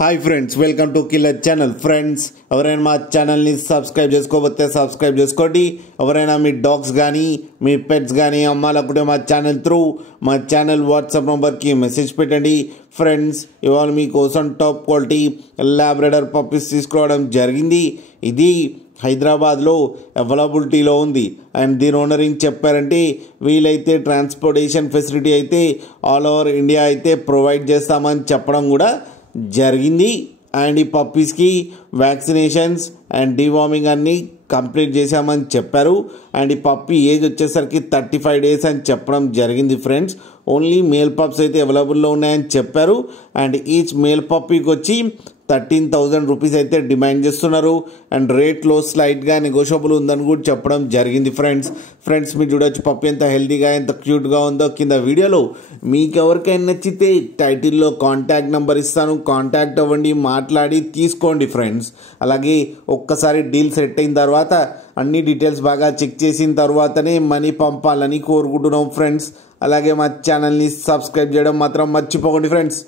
Hi friends, welcome to killer channel. Friends, ఎవరైనా మా ఛానల్ని సబ్స్క్రైబ్ చేసుకోకపోతే సబ్స్క్రైబ్ చేసుకోండి. ఎవరైనా మీ డాగ్స్ కానీ మీ పెట్స్ కానీ అమ్మాలనుకుంటే మా ఛానల్ త్రూ మా ఛానల్ వాట్సాప్ నెంబర్కి మెసేజ్ పెట్టండి. ఫ్రెండ్స్, ఇవాళ మీకోసం టాప్ క్వాలిటీ లాబ్రడార్ పప్పీస్ తీసుకురావడం జరిగింది. ఇది హైదరాబాద్లో అవైలబిలిటీలో ఉంది. అండ్ దీని ఓనర్ ఏం చెప్పారంటే, వీలైతే ట్రాన్స్పోర్టేషన్ ఫెసిలిటీ అయితే ఆల్ ఓవర్ ఇండియా అయితే ప్రొవైడ్ చేస్తామని చెప్పడం కూడా జరిగింది. అండ్ ఈ పప్పీస్కి వ్యాక్సినేషన్స్ అండ్ డివార్మింగ్ అన్నీ కంప్లీట్ చేశామని చెప్పారు. అండ్ ఈ పప్పీ ఏజ్ వచ్చేసరికి 35 days అని చెప్పడం జరిగింది. ఫ్రెండ్స్, ఓన్లీ మేల్ పప్స్ అయితే అవైలబుల్లో ఉన్నాయని చెప్పారు. అండ్ ఈచ్ మేల్ పప్పీకి వచ్చి 13,000 రూపీస్ అయితే డిమాండ్ చేస్తున్నారు. అండ్ రేట్లో స్లైట్గా నెగోషియబుల్ ఉందని కూడా చెప్పడం జరిగింది. ఫ్రెండ్స్ మీరు చూడొచ్చు పప్పి ఎంత హెల్తీగా ఎంత క్యూట్గా ఉందో కింద వీడియోలో. మీకు ఎవరికైనా నచ్చితే టైటిల్లో కాంటాక్ట్ నెంబర్ ఇస్తాను, కాంటాక్ట్ అవ్వండి, మాట్లాడి తీసుకోండి. ఫ్రెండ్స్, అలాగే ఒక్కసారి డీల్ సెట్ అయిన తర్వాత అన్ని డీటెయిల్స్ బాగా చెక్ చేసిన తర్వాతనే మనీ పంపాలని కోరుకుంటున్నాం. ఫ్రెండ్స్, అలాగే మా ఛానల్ని సబ్స్క్రైబ్ చేయడం మాత్రం మర్చిపోకండి. ఫ్రెండ్స్.